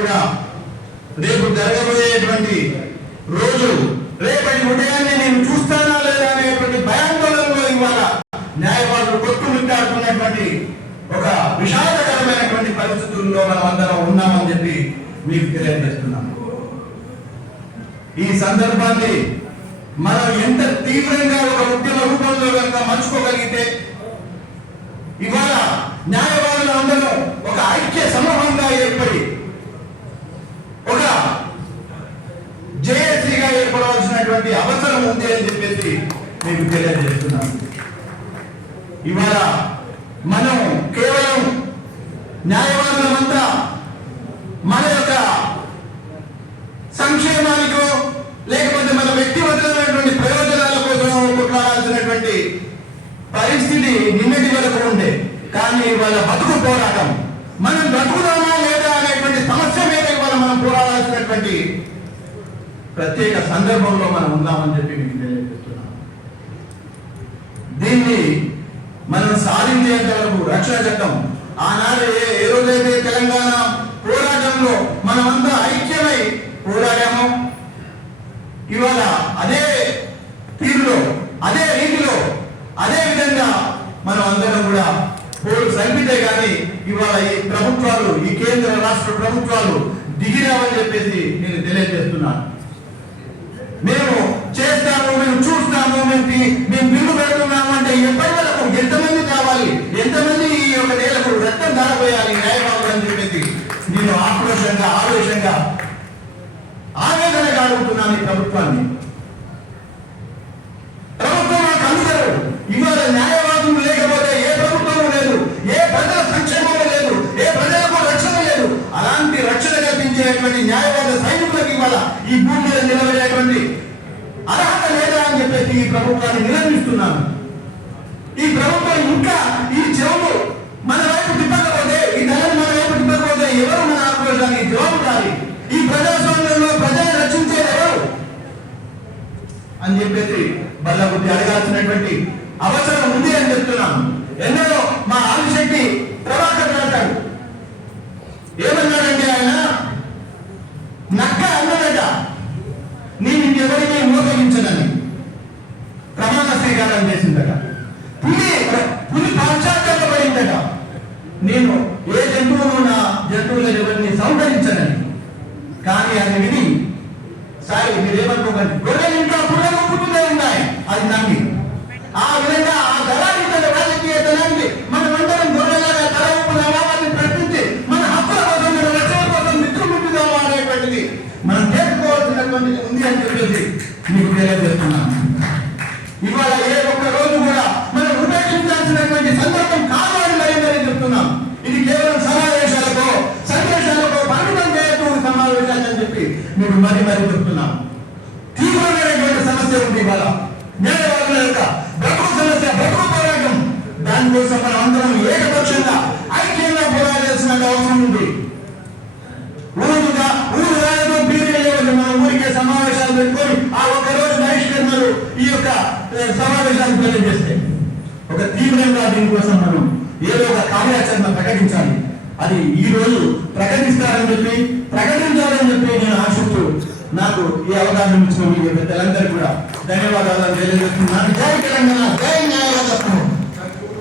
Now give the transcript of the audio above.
కూడా రేపు జరగబోయేటువంటి రోజు రేపటి ఉదయాన్నే నేను చూస్తానా లేదా అనేటువంటి భయాందోళనలో ఇవాళ న్యాయవాదులు కొట్టుమిట్టాడుతున్నటువంటి ఒక విషాదకరమైనటువంటి పరిస్థితుల్లో మనం అందరం ఉన్నామని చెప్పి మీకు తెలియజేస్తున్నాం. ఈ సందర్భాన్ని మనం ఎంత తీవ్రంగా ఒక ఉద్యమ రూపంలో కనుక మలుచుకోగలిగితే ఇవాళ న్యాయవాదులు అందరూ ఒక ఐక్య సమూహంగా ఏర్పడి ఒక జేఏసీగా ఏర్పడవలసినటువంటి అవసరం ఉంది అని చెప్పేసి మీకు తెలియజేస్తున్నాం. ఇవాళ మనం కేవలం న్యాయవాదులమంతా మన యొక్క సంక్షేమానికో లేకపోతే మన వ్యక్తిగతమైనటువంటి ప్రయోజనాల కోసం కొట్లాడాల్సినటువంటి పరిస్థితి నిన్నటి వరకు ఉండే. కానీ వాళ్ళ బతుకు పోరాటం మనం బ్రతుకుదామా లేదా అనేటువంటి సమస్య మీద ఇవాళ మనం పోరాడాల్సినటువంటి ప్రత్యేక సందర్భంలో మనం ఉన్నామని చెప్పి మీకు తెలియజేస్తున్నాం. దీన్ని మనం సాధించేంత వరకు రక్షణ చట్టం ఆనాడు ఏ రోజైతే తెలంగాణ పోరాటంలో మనమంతా ఐక్యమై పోరాడామో ఇవాళ అదే తీరులో అదే రీతిలో అదే విధంగా మనం అందరం కూడా పోరు సరిపితే కానీ ఇవాళ ఈ ప్రభుత్వాలు ఈ కేంద్ర రాష్ట్ర ప్రభుత్వాలు దిగిరావని చెప్పేసి నేను తెలియజేస్తున్నాను. మేము చేస్తాము, మేము చూస్తాము, మేము బిల్లు పెడుతున్నాము అంటే ఎప్పటి వరకు ఎంతమంది కావాలి, ఎంతమంది ఈ యొక్క నేలకు రక్తం ధారపోయాలి న్యాయవాదులు అని చెప్పేసి నేను ఆక్రోషంగా ఆవేశంగా ఆవేదనగా అడుగుతున్నాను ఈ ప్రభుత్వాన్ని. ప్రభుత్వం నాకు అందరూ ఇవాళ న్యాయవాదులు లేకపోతే ఏ ప్రభుత్వము లేదు, ఏ ప్రజల సంక్షేమము లేదు, ఏ ప్రజలకు రక్షణ లేదు. అలాంటి రక్షణ కల్పించేటువంటి న్యాయవాద సైనికులకు ఇవాళ ఈ భూమి మీద నిలబడేటువంటి అర్హత లేదా అని చెప్పేసి ఈ ప్రభుత్వాన్ని నిలదీస్తున్నాను. ఈ ప్రభుత్వం ఇంకా ఈ చెవులు మన వైపు తిప్పకపోతే, ఈ ధనం మన వైపు తిప్పకపోతే ఎవరు మన ఆక్రోశానికి జవాబుదారి? ఈ ప్రజాస్వామ్యంలో ప్రజలు రక్షించేది ఎవరు అని చెప్పేసి బల్లబుద్ధి అడగాల్సినటువంటి అవసరం ఉంది అని చెప్తున్నాను. ఎన్నడో మా ఆదిశక్తి ప్రభాకర్ అంటాడు, ఏమన్నాడంటే ఆయన నక్క అన్నదట నేను ఇంకెవరిని మోసగించనని ప్రమాణ స్వీకారం చేసిందట. పులి పాశ్చాత్యపడిందట, నేను ఏ జంతువును నా జంతువుల ఎవరిని సంహరించనని. కానీ అది విని సాయి మీరేమనుకోకండి, గొర్రెలు ఇంకా పుర్రెలు పుట్టుతూనే ఉన్నాయి అది నమ్మి. ఆ విధంగా ఆ దళానికి రాజకీయ దళానికి మనమందరం గొర్రెలాగా తల ఊపుదామా, వారిని ప్రశ్నించి మన హక్కుల కోసం మన రక్షణ కోసం నిద్రముట్టుదామా అనేటువంటిది మనం చేసుకోవాల్సినటువంటిది ఉంది అని చెప్పేసి మీకు తెలియజేస్తున్నాను. ఇవాళ ఏ ఒక్క రోజు కూడా మనం ఉపేక్షించాల్సినటువంటి సందర్భం కాదు అని మరీ చెప్తున్నాం. ఇది కేవలం సమావేశాలకో సందేశాలకో పరిమితం చేయొద్దు సమావేశాలు అని చెప్పి మీకు మరీ చెప్తున్నాం. తీవ్రమైనటువంటి సమస్య ఉంది ఇవాళ న్యాయవాదుల యొక్క బ్రతుకు సమస్య, బ్రతుకు పోరాటం. దానికోసం మనం అందరం ఏకపక్షంగా ఐక్యంగా పోరాడాల్సిన అవసరం ఉంది. ఊరు రాయడం పీరియడ్ మన ఊరికే సమావేశాలు పెట్టుకొని ఆ ఒక్క రోజు బహిష్కరణలు ఈ యొక్క సమావేశాలు తెలియజేస్తే ఒక తీవ్రంగా దీనికోసం మనం ఏదో ఒక కార్యాచరణ ప్రకటించాలి. అది ఈ రోజు ప్రకటిస్తారని చెప్పి ప్రకటించాలని చెప్పి నేను ఆశిస్తూ నాకు ఈ అవకాశం ఇచ్చిన మీ పెద్దలందరికీ కూడా ధన్యవాదాలు తెలియజేస్తున్నాను. జై తెలంగాణ, జై న్యాయవాద.